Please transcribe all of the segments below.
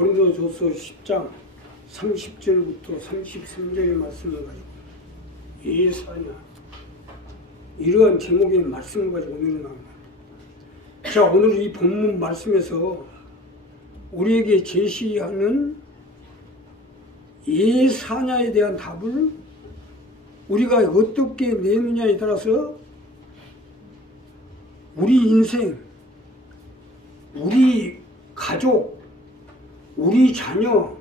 고린도전서 10장 30절부터 33절의 말씀을 가지고 예사냐 이러한 제목의 말씀을 가지고 오늘은 나옵니다. 자, 오늘 이 본문 말씀에서 우리에게 제시하는 예사냐에 대한 답을 우리가 어떻게 내느냐에 따라서 우리 인생, 우리 가족, 우리 자녀,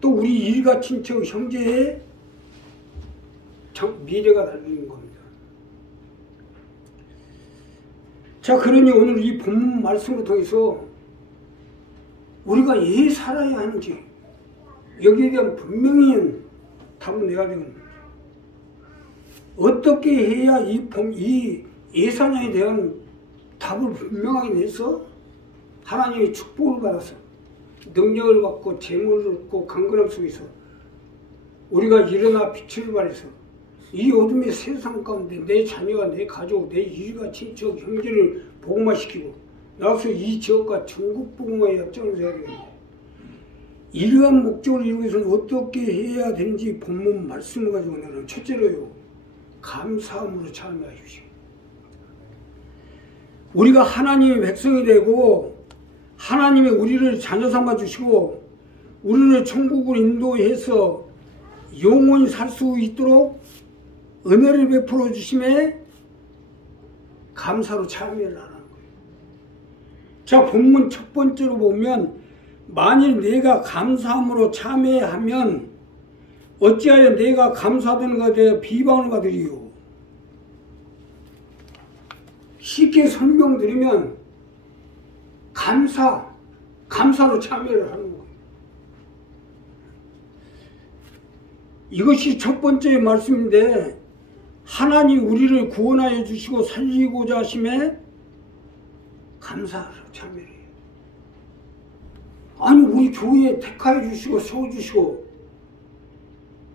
또 우리 일가 친척, 형제의 미래가 달리는 겁니다. 자, 그러니 오늘 이 본문 말씀을 통해서 우리가 왜 살아야 하는지 여기에 대한 분명히 답을 내야 되는 거죠. 어떻게 해야 이 예사냐에 대한 답을 분명하게 내서 하나님의 축복을 받아서 능력을 받고 재물을 얻고 강건함 속에서 우리가 일어나 빛을 발해서 이 어둠의 세상 가운데 내 자녀와 내 가족, 내 일가 친척, 형제를 복음화시키고 나와서 이 지역과 전국 복음화에 약점을 해야 되는데 이러한 목적을 이루기 위해서는 어떻게 해야 되는지 본문 말씀을 가지고 오늘은 첫째로요, 감사함으로 참여하십시오. 우리가 하나님의 백성이 되고 하나님의 우리를 자녀 삼아 주시고 우리를 천국으로 인도해서 영원히 살 수 있도록 은혜를 베풀어 주심에 감사로 참여를 하는 거예요. 자, 본문 첫 번째로 보면 만일 내가 감사함으로 참여하면 어찌하여 내가 감사하는 것에 대해 비방을 받으리요. 쉽게 설명드리면 감사로 참여를 하는 거예요. 이것이 첫 번째 말씀인데 하나님 우리를 구원하여 주시고 살리고자 하심에 감사로 참여해요. 아니 우리 교회에 택하여 주시고 세워주시고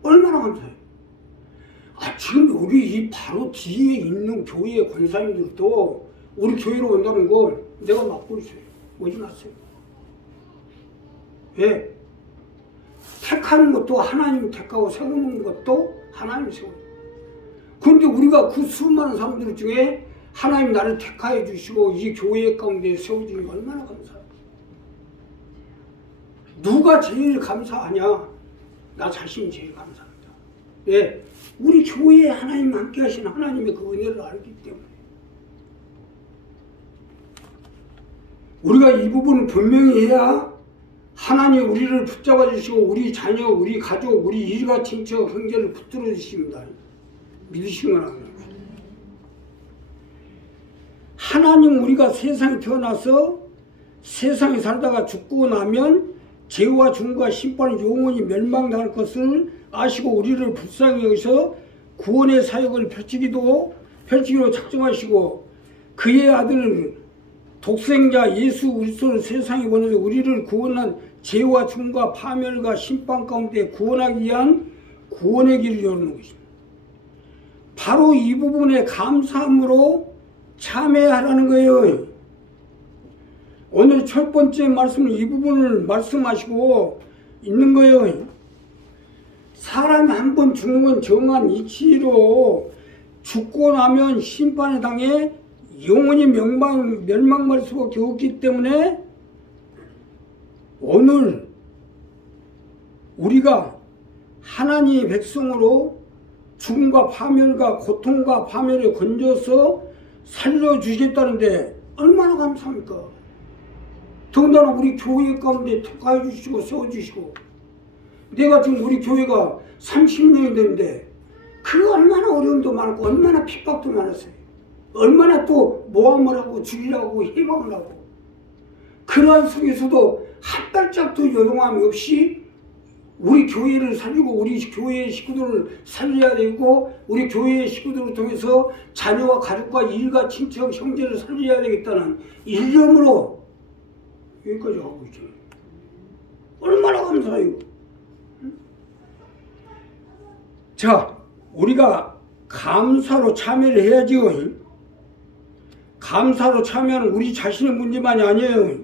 얼마나 감사해요. 지금 우리 이 바로 뒤에 있는 교회 권사님들도 우리 교회로 온다는 걸 내가 맡고 있어요. 오지 마세요. 왜? 택하는 것도 하나님 택하고 세우는 것도 하나님 세워요. 그런데 우리가 그 수많은 사람들 중에 하나님 나를 택하여 주시고 이 교회 가운데 세워주는 게 얼마나 감사해요. 누가 제일 감사하냐? 나 자신이 제일 감사합니다. 왜? 우리 교회에 하나님 함께 하신 하나님의 그 은혜를 알기 때문에. 우리가 이 부분을 분명히 해야 하나님 우리를 붙잡아 주시고 우리 자녀, 우리 가족, 우리 일가 친척, 형제를 붙들어 주십니다. 믿으시면 합니다. 하나님 우리가 세상에 태어나서 세상에 살다가 죽고 나면 죄와 중과 심판의 영원히 멸망당할 것을 아시고 우리를 불쌍히 여기서 구원의 사역을 펼치기로 작정하시고 그의 아들 독생자 예수 그리스도를 세상에 보내서 우리를 구원한 죄와 중과 파멸과 심판 가운데 구원하기 위한 구원의 길을 열어놓은 것입니다. 바로 이 부분에 감사함으로 참여하라는 거예요. 오늘 첫 번째 말씀은 이 부분을 말씀하시고 있는 거예요. 사람이 한 번 죽는 건 정한 이치로 죽고 나면 심판에 당해 영원히 멸망할 수밖에 없기 때문에 오늘 우리가 하나님의 백성으로 죽음과 파멸과 고통과 파멸을 건져서 살려주시겠다는데 얼마나 감사합니까? 더군다나 우리 교회 가운데 택하여 주시고 세워주시고 내가 지금 우리 교회가 30년이 됐는데 그 얼마나 어려움도 많았고 얼마나 핍박도 많았어요. 얼마나 또 모함을 하고 죽이려고 해방을 하고 그러한 속에서도 한 발짝도 요동함이 없이 우리 교회를 살리고 우리 교회의 식구들을 살려야 되고 우리 교회의 식구들을 통해서 자녀와 가족과 일가 친척 형제를 살려야 되겠다는 일념으로 여기까지 하고 있죠. 얼마나 감사해요. 자, 우리가 감사로 참여를 해야지요. 감사로 참여하는 우리 자신의 문제만이 아니에요.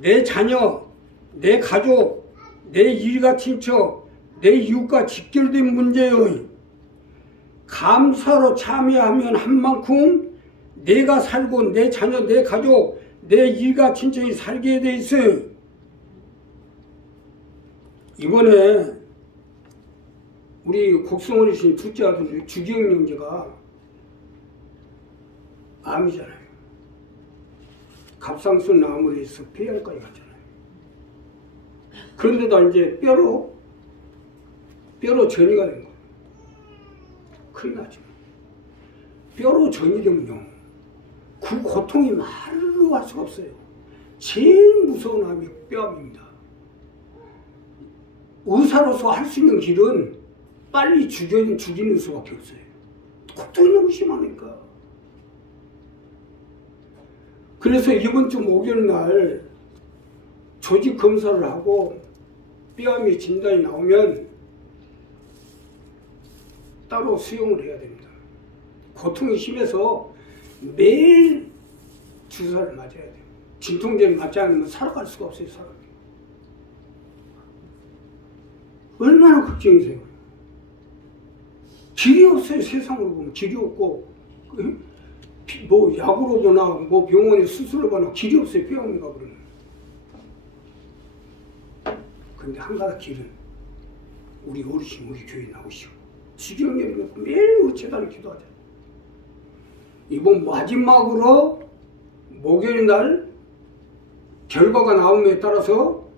내 자녀, 내 가족, 내 일가 친척, 내 이웃과 직결된 문제요. 감사로 참여하면 한 만큼 내가 살고 내 자녀, 내 가족, 내 일가 친척이 살게 돼 있어요. 이번에 우리 곡성어르신 둘째 아들 주기영 형제가 암이잖아요. 갑상선 암으로 해서 폐암까지 갔잖아요. 그런데도 이제 뼈로 전이가 된 거예요. 큰일 나죠. 뼈로 전이 되면요, 그 고통이 말로 할 수가 없어요. 제일 무서운 암이 뼈암입니다. 의사로서 할 수 있는 길은 빨리 죽이는 수밖에 없어요. 고통이 너무 심하니까. 그래서 이번 주 목요일 날 조직 검사를 하고 뼈암이 진단이 나오면 따로 수용을 해야 됩니다. 고통이 심해서 매일 주사를 맞아야 돼요. 진통제를 맞지 않으면 살아갈 수가 없어요, 사람이. 얼마나 걱정이세요? 길이 없어요. 세상으로 보면 길이 없고, 뭐 약으로 보나 뭐 병원에 수술을 보나 길이 없어요. 뼈암인가 그러면. 근데 한 가지 길은 우리 어르신 우리 교회 나오시고 주경련을 매일 우체단을 기도하자. 이번 마지막으로 목요일 날 결과가 나옴에 따라서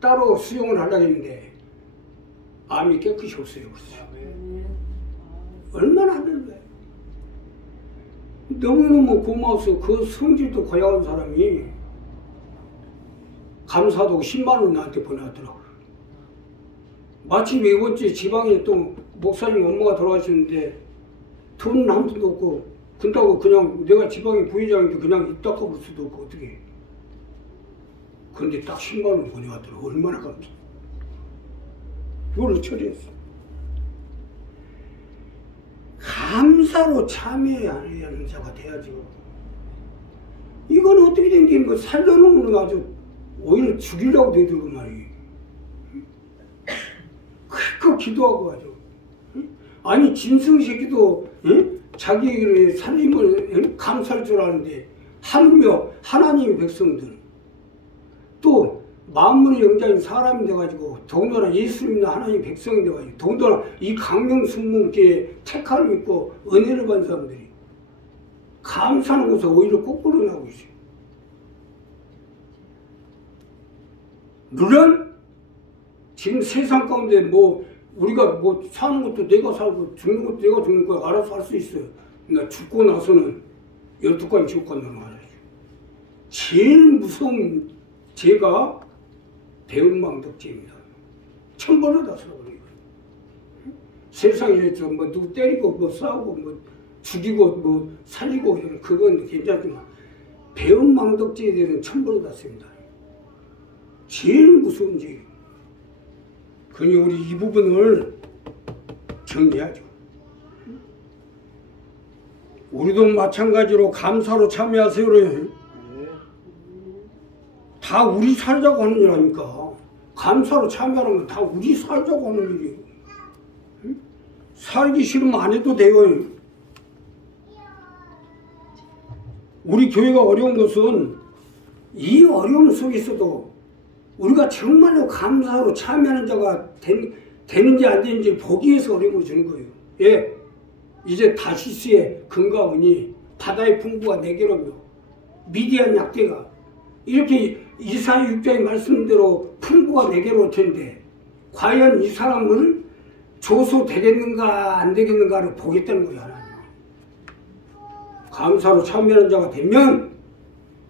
따로 수용을 하려고 했는데 암이 깨끗이 없어요. 얼마나 안 되는 거예요. 너무너무 고마워서 그 성질도 고약한 사람이 감사도 10만 원 나한테 보내더라고요. 마침 이번 주에 지방에 또 목사님 엄마가 돌아가셨는데 돈 한 푼도 없고 근다고 그냥 내가 지방에 부회장인데 그냥 입 닦아볼 수도 없고 어떻게 해. 근데 딱 10만 원 보내왔더라고. 얼마나 감사. 이걸로 처리했어. 감사로 참여하는 자가 돼야죠. 이건 어떻게 된 게 뭐 살려놓으면 아주 오히려 죽이려고 되더라고 말이에요. 그러니까 기도하고 하죠. 아니 짐승 새끼도 자기의 살림을 감사할 줄 아는데 하물며 하나님의 백성들 또 만물의 영장인 사람이 돼가지고 더군다나 예수 믿는 하나님의 백성이 돼가지고 더군다나 이 강명순문계에 택함을 믿고 은혜를 받은 사람들이 감사하는 것을 오히려 거꾸로 나오고 있어요. 물론 지금 세상 가운데 뭐 우리가 뭐 사는 것도 내가 살고 죽는 것도 내가 죽는 거야. 알아서 할 수 있어요. 그러니까 죽고 나서는 12가지 지옥 간다는 거 알아야죠. 제일 무서운 죄가 배은망덕죄입니다. 천벌을 다 살아버리고 세상에서 뭐 누구 때리고 뭐 싸우고 뭐 죽이고 뭐 살리고 이러면 그건 괜찮지만 배은망덕죄에 대해서는 천벌을 다 씁니다. 제일 무서운 죄예요. 그러니 우리 이 부분을 정리하죠. 우리도 마찬가지로 감사로 참여하세요. 다 우리 살자고 하는 일 아닙니까? 감사로 참여하는 건 다 우리 살자고 하는 일이에요. 살기 싫으면 안 해도 돼요. 우리 교회가 어려운 것은 이 어려움 속에서도 우리가 정말로 감사로 참여하는 자가 되는지 안 되는지 보기 위해서 어려움을 주는 거예요. 예, 이제 다시스의 금과 은이 바다의 풍부가 내게로며 미디안 약대가 이렇게 이사야 6장의 말씀대로 풍부가 내게로 올 텐데 과연 이 사람은 조소되겠는가 안 되겠는가를 보겠다는 거예요. 하나님. 감사로 참여하는 자가 되면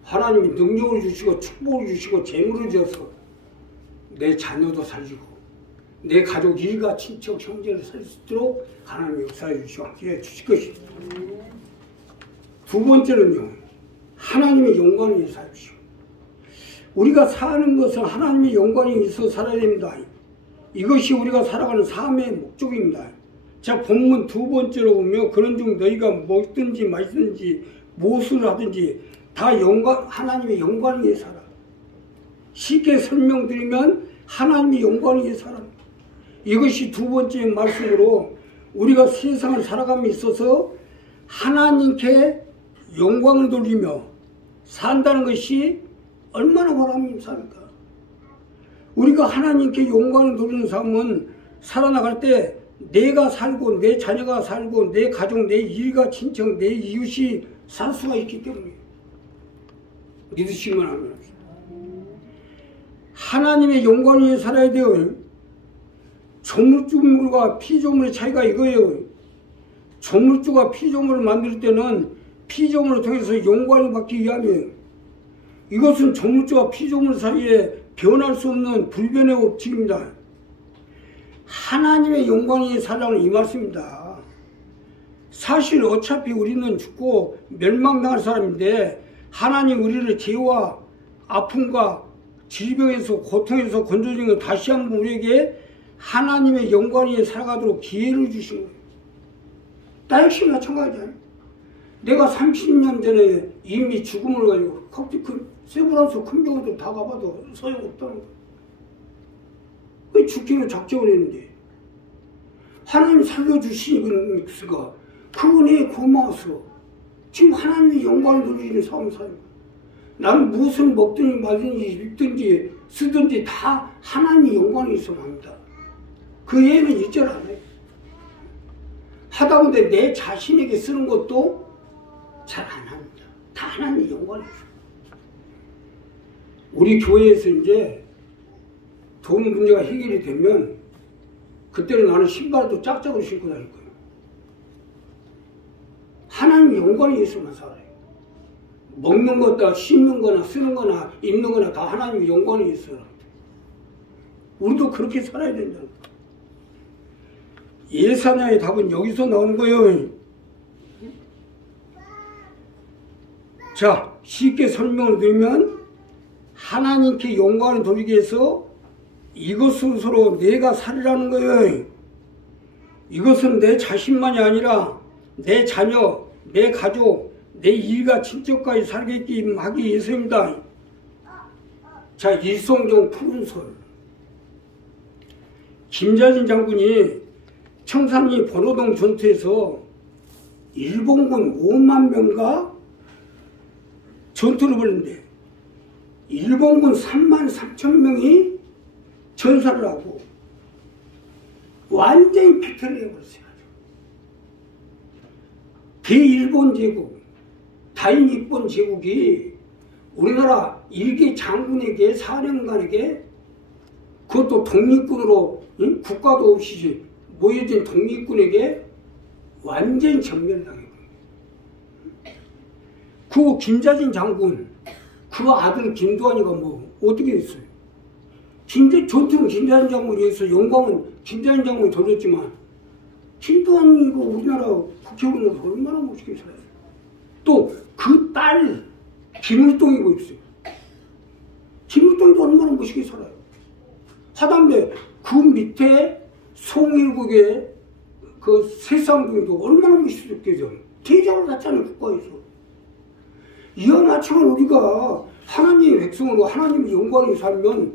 하나님이 능력을 주시고 축복을 주시고 재물을 주셔서 내 자녀도 살리고 내 가족 일가 친척 형제를 살릴 수 있도록 하나님이 역사해 주시고 함께해 주실 것입니다. 두 번째는요, 하나님의 영광을 위해 살십시오. 우리가 사는 것은 하나님의 영광이 있어 살아야 됩니다. 이것이 우리가 살아가는 삶의 목적입니다. 자, 본문 두 번째로 보면 그런 중 너희가 먹든지 마시든지 무엇을 하든지 다 하나님의 영광을 위해 살아. 쉽게 설명드리면 하나님의 영광을 위해 살아요. 이것이 두 번째 말씀으로 우리가 세상을 살아감에 있어서 하나님께 영광을 돌리며 산다는 것이 얼마나 바람님 삶입니까? 우리가 하나님께 영광을 돌리는 삶은 살아나갈 때 내가 살고 내 자녀가 살고 내 가족, 내 일가 친척, 내 이웃이 살 수가 있기 때문에 믿으시면 합니다. 하나님의 영광을 위해 살아야 돼요. 조물주물과 피조물의 차이가 이거예요. 조물주가 피조물을 만들 때는 피조물을 통해서 영광을 받기 위함이에요. 이것은 조물주와 피조물 사이에 변할 수 없는 불변의 법칙입니다. 하나님의 영광을 위해 살라는 이 말씀입니다. 사실 어차피 우리는 죽고 멸망당할 사람인데 하나님 우리를 죄와 아픔과 질병에서 고통에서 건져주는 것 다시 한번 우리에게 하나님의 영광을 위해 살아가도록 기회를 주신 거예요. 나 역시 마찬가지야. 내가 30년 전에 이미 죽음을 가지고 갑자기 세브란스 큰 병원도 다 가봐도 소용없다는 거예요. 왜 죽기로 작정을 했는데 하나님 살려주시니까 그 은혜에 고마워서 지금 하나님의 영광을 돌리는 삶을 살아요. 나는 무엇을 먹든지 마든지 입든지 쓰든지 다 하나님의 영광이 있어야 합니다. 그 예는 일절 안 해요. 하다못해 내 자신에게 쓰는 것도 잘 안 합니다. 다 하나님의 영광이 있어요. 우리 교회에서 이제 돈 문제가 해결이 되면 그때는 나는 신발도 짝짝으로 신고 다닐 거예요. 하나님의 영광이 위해서만 살아요. 먹는 것다 씹는 거나 쓰는 거나 입는 거나 다 하나님의 영광을 위해서 살아요. 우리도 그렇게 살아야 된다. 예사냐의 답은 여기서 나오는 거예요. 자, 쉽게 설명을 드리면 하나님께 영광을 돌리기 위해서 이것은 서로 내가 살으라는 거예요. 이것은 내 자신만이 아니라 내 자녀, 내 가족, 내 일가 친척까지 살게끔 하기 위해서입니다. 자, 일송정 푸른솔. 김자진 장군이 청산리 번호동 전투에서 일본군 5만 명과 전투를 벌였는데 일본군 3만 3천 명이 전사를 하고 완전히 패퇴를 해버렸어요. 대일본 제국, 다일일본 제국이 우리나라 일개 장군에게 사령관에게 그것도 독립군으로 국가도 없이 모여진 독립군에게 완전히 전멸당했고 그 김자진 장군 그 아들 김두한이가 뭐 어떻게 했어요? 전투는 김자진 장군이 해서 영광은 김자진 장군이 돌렸지만 김두한이가 우리나라 국회의원으로 얼마나 멋있게 살았어요. 또 그 딸 김일동이고 있어요. 김일동도 얼마나 멋있게 살아요. 하다못해 그 밑에 송일국의 그 새쌍둥이도 얼마나 멋있게 죠. 대장을 낳잖아요, 국가에서. 이와 마찬가지로 우리가 하나님의 백성으로 하나님의 영광을 살면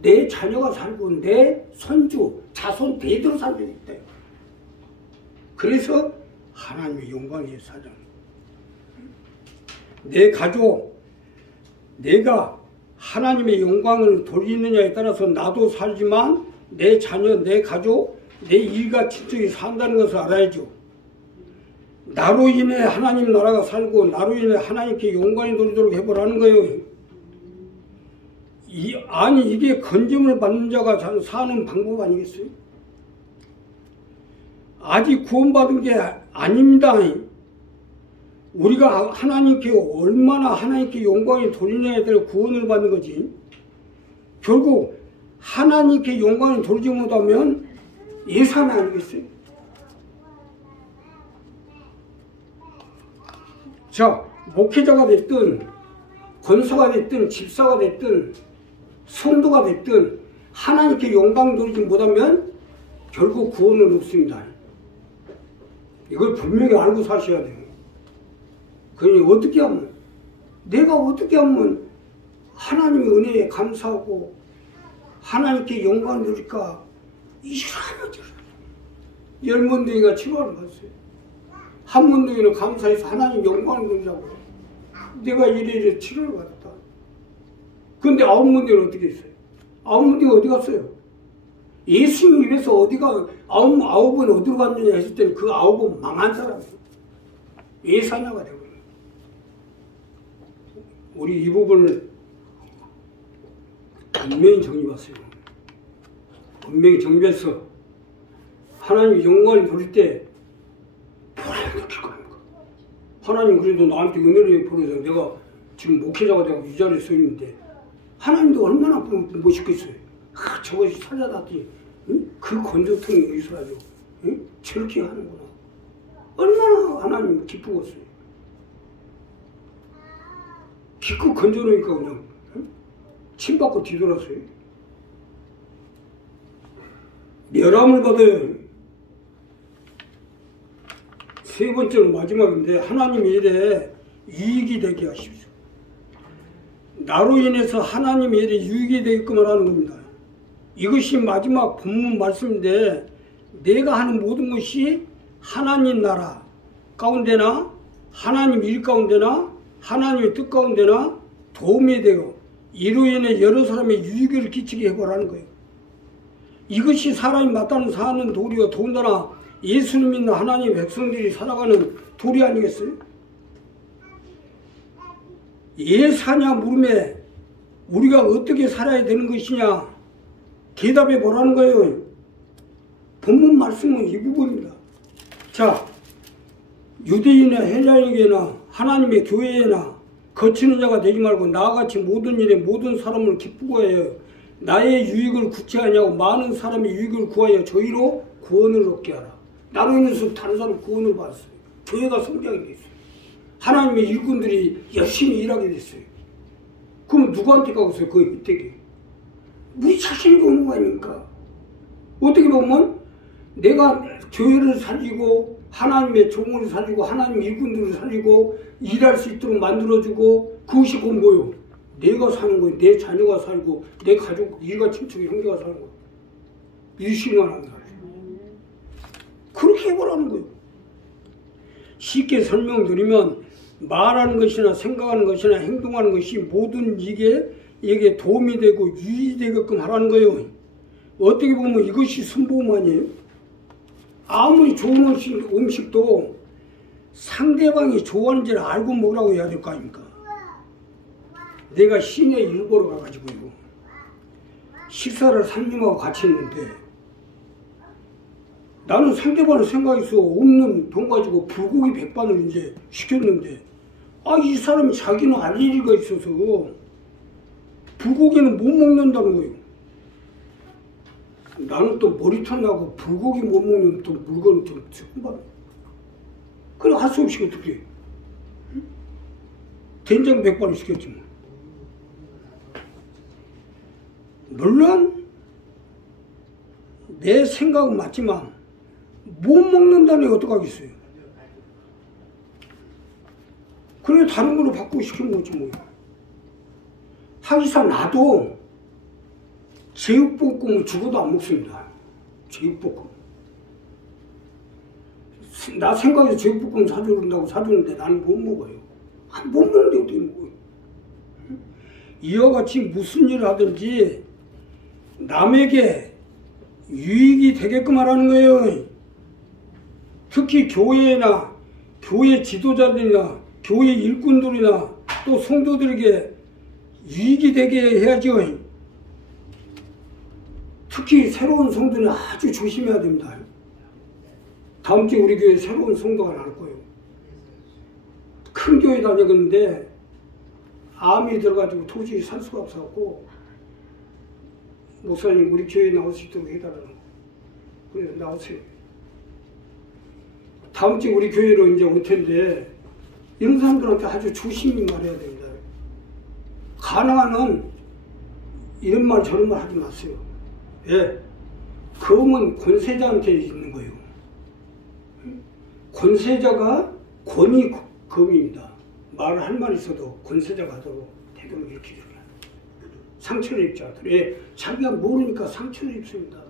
내 자녀가 살고 내 손주, 자손 대대로 살게 있대요. 그래서 하나님의 영광을 위해 살자. 내 가족, 내가 하나님의 영광을 돌리느냐에 따라서 나도 살지만 내 자녀, 내 가족, 내 일가 친척이 산다는 것을 알아야죠. 나로 인해 하나님 나라가 살고 나로 인해 하나님께 영광이 돌리도록 해보라는 거예요. 아니 이게 건짐을 받는 자가 사는 방법 아니겠어요? 아직 구원받은 게 아닙니다. 우리가 하나님께 얼마나 하나님께 영광이 돌리냐에 따라 구원을 받는 거지. 결국 하나님께 영광을 돌리지 못하면 예산 아니겠어요? 자, 목회자가 됐든 권사가 됐든 집사가 됐든 성도가 됐든 하나님께 영광 돌리지 못하면 결국 구원은 없습니다. 이걸 분명히 알고 사셔야 돼요. 그러니 어떻게 하면 내가 어떻게 하면 하나님의 은혜에 감사하고 하나님께 영광을 드릴까? 이 사람을 10문둥이가 치료하러 갔어요. 한 문둥이는 감사해서 하나님 영광을 드리라고. 내가 이래 치료를 받았다. 근데 9문둥이는 어떻게 했어요? 9문둥이 어디 갔어요? 예수님 입에서 어디가 아홉은 어디로 갔느냐 했을 때는 그 9은 망한 사람이에요. 예사냐가 되고. 우리 이 부분을 분명히 정리했어요. 분명히 정리해서 하나님의 영광을 돌릴 때 보람을 느낄 겁니다. 하나님 그래도 나한테 은혜를 베풀어서 내가 지금 목회자가 되고 이 자리에 서 있는데 하나님도 얼마나 멋있겠어요. 저것이 살려놨더니 그 건조통이 어디서 하죠? 저렇게 하는구나. 얼마나 하나님 기쁘겠어요. 기껏 건져놓으니까 그냥 침 받고 뒤돌았어요. 멸함을 받아요. 세 번째로 마지막인데 하나님의 일에 유익이 되게 하십시오. 나로 인해서 하나님의 일에 유익이 되게끔 하는 겁니다. 이것이 마지막 본문 말씀인데 내가 하는 모든 것이 하나님 나라 가운데나 하나님 일 가운데나 하나님의 뜻 가운데나 도움이 되고 이로 인해 여러 사람의 유익을 끼치게 해보라는 거예요. 이것이 사람이 마땅히 사는 도리요 더군다나 예수님 믿는 하나님의 백성들이 살아가는 도리 아니겠어요? 예 사냐 물음에 우리가 어떻게 살아야 되는 것이냐 대답해 보라는 거예요. 본문 말씀은 이 부분입니다. 자, 유대인이나 헬라인에게나 하나님의 교회에나 거치는 자가 되지 말고 나같이 모든 일에 모든 사람을 기쁘고 해요. 나의 유익을 구체하냐고 많은 사람의 유익을 구하여 저희로 구원을 얻게 하라. 나로 인해서 다른 사람 구원을 받았어요. 교회가 성장이 됐어요. 하나님의 일꾼들이 열심히 일하게 됐어요. 그럼 누구한테 가겠어요? 그 혜택이. 우리 자신이 오는 거 아닙니까? 어떻게 보면 내가 교회를 살리고 하나님의 종을 살리고 하나님의 일꾼들을 살리고 일할 수 있도록 만들어주고 그것이 곧 뭐요? 내가 사는 거예요. 내 자녀가 살고 내 가족, 일가 친척, 형제가 사는 거예요. 일심만 하는 거예요. 그렇게 해보라는 거예요. 쉽게 설명드리면 말하는 것이나 생각하는 것이나 행동하는 것이 모든 이게 도움이 되고 유익이 되게끔 하라는 거예요. 어떻게 보면 이것이 순보험 아니에요? 아무리 좋은 음식도 상대방이 좋아하는지를 알고 먹으라고 해야 될 거 아닙니까? 내가 시내 일보러 가가지고 식사를 상님하고 같이 했는데 나는 상대방을 생각해서 없는 돈 가지고 불고기 백반을 이제 시켰는데 이 사람이 자기는 알 일이가 있어서 불고기는 못 먹는다는 거예요. 나는 또 머리털 나고 불고기 못 먹는 또 물건을 좀 처음 그래 할 수 없이 어떻게 된장 백반을 시켰지 뭐. 물론 내 생각은 맞지만 못 먹는다니 어떡하겠어요. 그래 다른 걸로 바꾸고 시키는 거지 뭐. 하기사 나도 제육볶음은 죽어도 안 먹습니다. 제육볶음. 나 생각해서 제육볶음 사주는다고 사주는데 나는 못 먹어요. 못 먹는데 어떻게 먹어요. 이와 같이 무슨 일을 하든지 남에게 유익이 되게끔 하라는 거예요. 특히 교회나 교회 지도자들이나 교회 일꾼들이나 또 성도들에게 유익이 되게 해야죠. 특히 새로운 성도는 아주 조심해야 됩니다. 다음 주에 우리 교회에 새로운 성도가 나올 거예요. 큰 교회 다니는데 암이 들어가지고 도저히 살 수가 없어갖고 목사님 우리 교회에 나올 수 있도록 해달라고. 그래서 나오세요. 다음 주에 우리 교회로 이제 올 텐데 이런 사람들한테 아주 조심히 말해야 됩니다. 가능한 한 이런 말 저런 말 하지 마세요. 예, 검은 권세자한테 있는 거예요. 권세자가 권위 검입니다. 말을 할 말 있어도 권세자가 하도록 태도를 이렇게 해줘라. 상처를 입죠. 예, 자기가 모르니까 상처를 입습니다.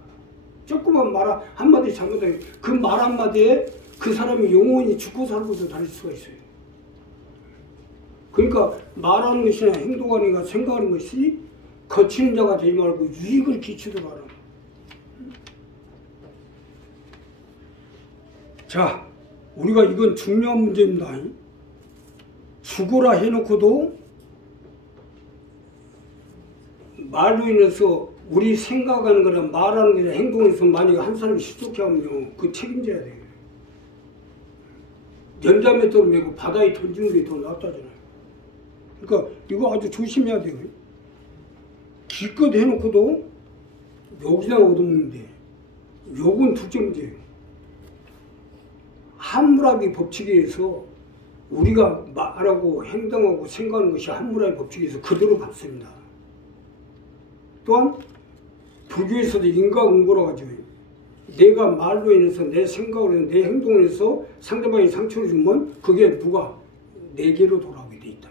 조그만 말 한마디 잘못하면 그 말 한마디에 그 사람이 영원히 죽고 살고도 다닐 수가 있어요. 그러니까 말하는 것이나 행동하는 것, 생각하는 것이 거치는 자가 되지 말고 유익을 끼치도록 하라. 자, 우리가 이건 중요한 문제입니다. 죽으라 해놓고도 말로 인해서 우리 생각하는 거나 말하는 거나 행동에서 만약에 한 사람이 실족해 하면요, 그 책임져야 돼요. 연자맷돌을 메고 바다에 던지는 게 더 낫다잖아요. 그러니까 이거 아주 조심해야 돼요. 기껏 해놓고도 욕이나 얻어먹는데 욕은 둘째 문제예요. 함무라비 법칙에 의해서 우리가 말하고 행동하고 생각하는 것이 함무라비 법칙에 의해서 그대로 받습니다. 또한 불교에서도 인과응보라고 하죠. 내가 말로 인해서 내 생각으로 인해서 내 행동으로 인해서 상대방이 상처를 주면 그게 누가 내게로 돌아오게 돼 있다.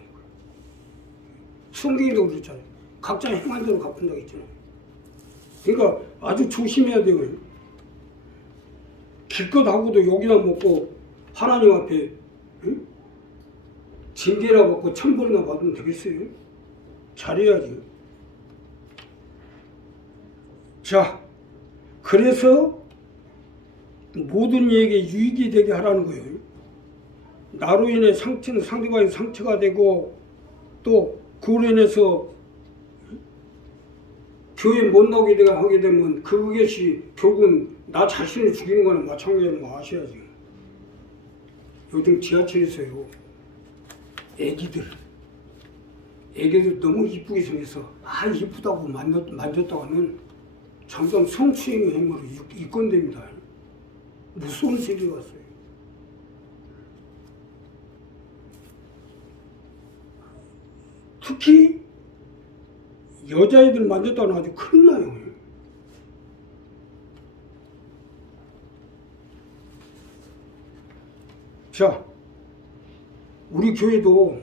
성경에도 그렇잖아요. 각자 행한 대로 갚는다고 했잖아요. 그러니까 아주 조심해야 돼요. 기껏 하고도 욕이나 먹고 하나님 앞에 응? 징계나 받고 천벌이나 받으면 되겠어요? 잘해야지. 자, 그래서 모든 이에게 유익이 되게 하라는 거예요. 나로 인해 상대방이 상처가 되고 또 그로 인해서 교회 못 나오게 하게 되면 그것이 결국은 나 자신을 죽이는 거나 마찬가지라는 거 아셔야지. 요즘 지하철에서요, 애기들 너무 이쁘게 생겨서 이쁘다고 만졌다가는 잠깐 성추행의 행위로 입건됩니다. 무서운 세계가 왔어요. 특히 여자애들 만졌다는 아주 큰일 나요. 자, 우리 교회도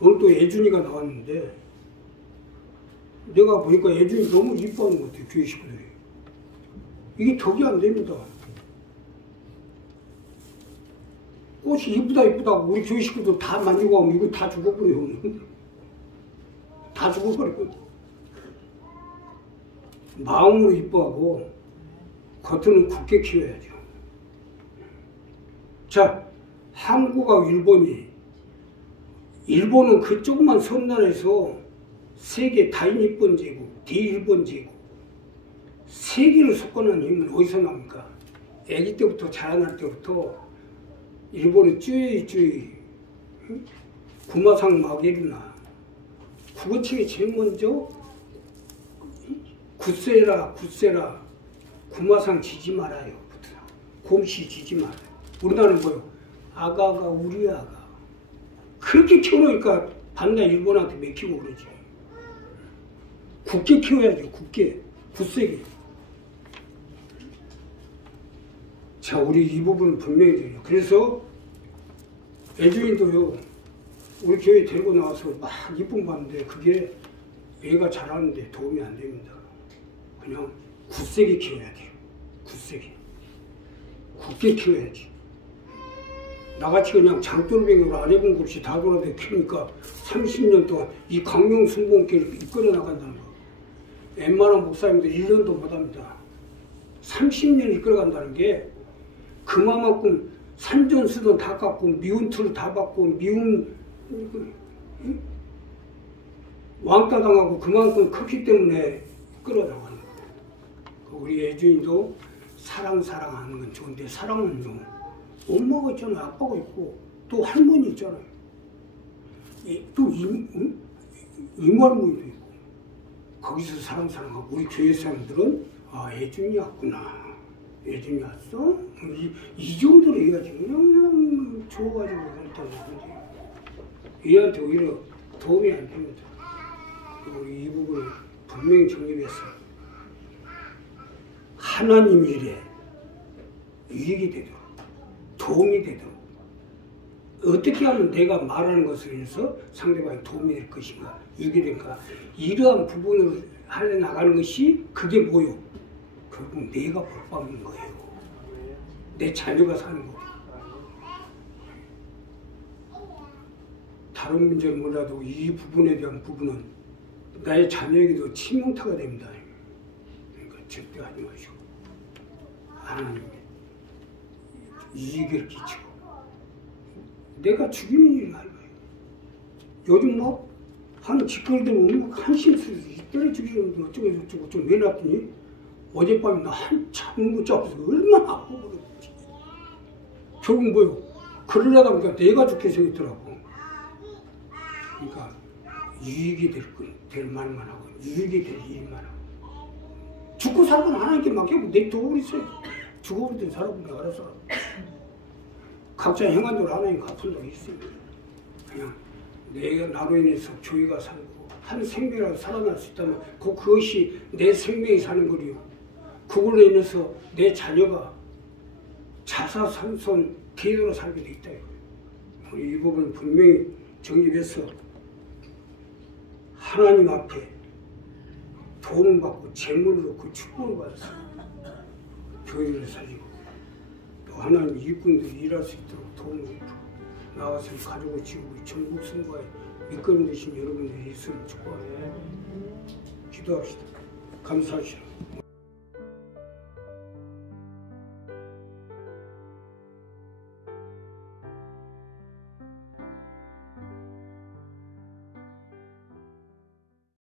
오늘 또 애준이가 나왔는데 내가 보니까 애준이 너무 이뻐하는 것 같아요. 교회 식구들이. 이게 덕이 안 됩니다. 꽃이 이쁘다고 우리 교회 식구들 다 만지고 하면 이거 다 죽어버려요. 다 죽어버리고. 마음으로 이뻐하고 겉으로는 굳게 키워야죠. 자, 한국과 일본은 그 조그만 섬나라에서 세계 다인일본 제국, 대일본 제국, 세계를 속거는 힘은 어디서 나옵니까? 아기 때부터 자라날 때부터 일본의 쭈이 구마상 마게르나 국어책에 제일 먼저 굳세라 구마상 지지 말아요. 곰씨 지지 말아요. 우리나라는 뭐요? 아가가 우리 아가. 그렇게 키워놓으니까 반날 일본한테 맥히고 그러지. 굳게 키워야죠. 굳세게. 자, 우리 이 부분은 분명히 돼요. 그래서 애주인도요, 우리 교회 데리고 나와서 막 이쁨 받는데 그게 애가 자라는데 도움이 안 됩니다. 그냥 굳세게 키워야 돼요. 굳세게. 굳게 키워야지. 나같이 그냥 장돌뱅이로 안 해본 것 없이 다 돌아다니고 키우니까 30년 동안 이 강령 순봉길을 이끌어 나간다는 거. 웬만한 목사님들 1년도 못합니다. 30년 이끌어 간다는 게 그만큼 산전수전 다 깎고 미운 틀 다 받고 미운 왕따 당하고 그만큼 컸기 때문에 끌어나가는 거예요. 우리 애주인도 사랑하는 건 좋은데 사랑은요, 엄마가 있잖아요. 아빠가 있고 또 할머니 있잖아요. 또 이모할머니도 있고 거기서 사랑하고 우리 교회 사람들은 애준이 왔구나. 애준이 왔어? 이 정도로 해야지. 그냥 좋아가지고 그랬다는 거지. 얘한테 오히려 도움이 안 됩니다. 우리 이 부분을 분명히 정립했어요. 하나님 일에 유익이 되도록, 도움이 되도록 어떻게 하면 내가 말하는 것을 해서 상대방이 도움이 될 것인가, 이게 될까. 이러한 부분을 하려 나가는 것이 그게 뭐요? 결국 내가 복 받는 거예요. 내 자녀가 사는 거. 다른 문제는 몰라도 이 부분에 대한 부분은 나의 자녀에게도 치명타가 됩니다. 그러니까 절대 하지 마시고 하나님 이익을 끼치고 내가 죽이는 일을 할 거예요. 요즘 뭐 한 직거리들 오면 한심수 때려 죽이는 어쩌고 좀 내놨더니 어젯밤에 나 한참 못 잡아서 얼마나 아프고 그랬지. 결국 뭐요? 그러려다 보니까 내가 죽게 생겼더라고. 그러니까 유익이 될 말만 하고 유익이 될 일만 하고 죽고 살고는 하나님께 맡기고 내 도우리세요. 죽어버리든 살아보든 알아서 하라고. 각자 행한 대로 하나님 갚은 데 있습니다. 그냥 내가 나로 인해서 교회가 살고 한 생명이라도 살아날 수 있다면 그것이 내 생명이 사는 거리요. 그걸로 인해서 내 자녀가 자사상손 대대로 살게 돼 있다. 이 부분 분명히 정립해서 하나님 앞에 도움을 받고 재물을 얻고 축복을 받아서 교회를 살리고 또 하나님 일꾼들이 일할 수 있도록 도움을 주고 나와서 가족을 지우고 전국 선거에 밑거름 되신 여러분들이 있으면 축복합니다. 기도합시다. 감사합시다.